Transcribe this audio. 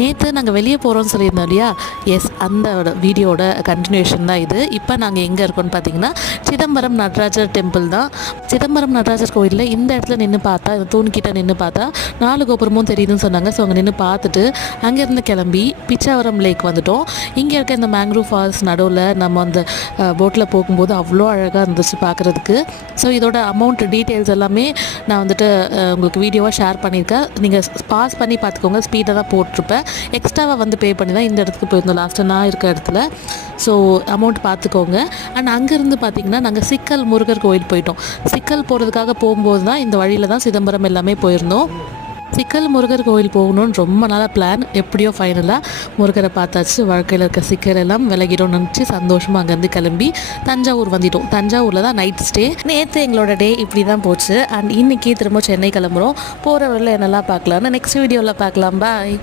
நேற்று நாங்கள் வெளியே போகிறோம்னு சொல்லியிருந்தோம் இல்லையா, எஸ் அந்த வீடியோட கண்டினியூஷன் தான் இது. இப்போ நாங்கள் எங்கே இருக்கோம்னு பார்த்தீங்கன்னா சிதம்பரம் நடராஜர் டெம்பிள் தான். சிதம்பரம் நடராஜர் கோயிலில் இந்த இடத்துல நின்று பார்த்தா, இந்த தூண்கிட்ட நின்று பார்த்தா 4 கோபுரமும் தெரியுதுன்னு சொன்னாங்க. ஸோ அங்கே நின்று பார்த்துட்டு அங்கேருந்து கிளம்பி பிச்சாவரம் லேக் வந்துட்டோம். இங்கே இருக்க இந்த மேங்க்ரூவ் ஃபால்ஸ் நடுவில் நம்ம அந்த போட்டில் போகும்போது அவ்வளோ அழகாக இருந்துச்சு பார்க்குறதுக்கு. ஸோ இதோட அமௌண்ட் டீட்டெயில்ஸ் எல்லாமே நான் வந்துட்டு உங்களுக்கு வீடியோவாக ஷேர் பண்ணியிருக்கேன். நீங்கள் பாஸ் பண்ணி பார்த்துக்கோங்க, ஸ்பீடாக தான் போட்டிருப்பேன். எக்ஸ்ட்ராவாக வந்து பே பண்ணி தான் இந்த இடத்துக்கு போயிருந்தோம் லாஸ்ட்டு நான் இருக்க இடத்துல. ஸோ அமௌண்ட் பார்த்துக்கோங்க. அண்ட் அங்கேருந்து பார்த்திங்கன்னா நாங்கள் சிக்கல் முருகர் கோயில் போயிட்டோம். சிக்கல் போகிறதுக்காக போகும்போது தான் இந்த வழியில் தான் சிதம்பரம் எல்லாமே போயிருந்தோம். சிக்கல் முருகர் கோயில் போகணுன்னு ரொம்ப நாளாக பிளான். எப்படியோ ஃபைனலாக முருகரை பார்த்தாச்சு. வாழ்க்கையில் இருக்க சிக்கல் எல்லாம் விலகிடும் நினச்சி சந்தோஷமாக அங்கேருந்து கிளம்பி தஞ்சாவூர் வந்துட்டோம். தஞ்சாவூரில் தான் நைட் ஸ்டே. நேற்று எங்களோட டே இப்படி தான் போச்சு. அண்ட் இன்றைக்கி திரும்ப சென்னை கிளம்புறோம். போகிற வழியில் என்னெல்லாம் பார்க்கலான்னு நெக்ஸ்ட் வீடியோவில் பார்க்கலாம். பாய்.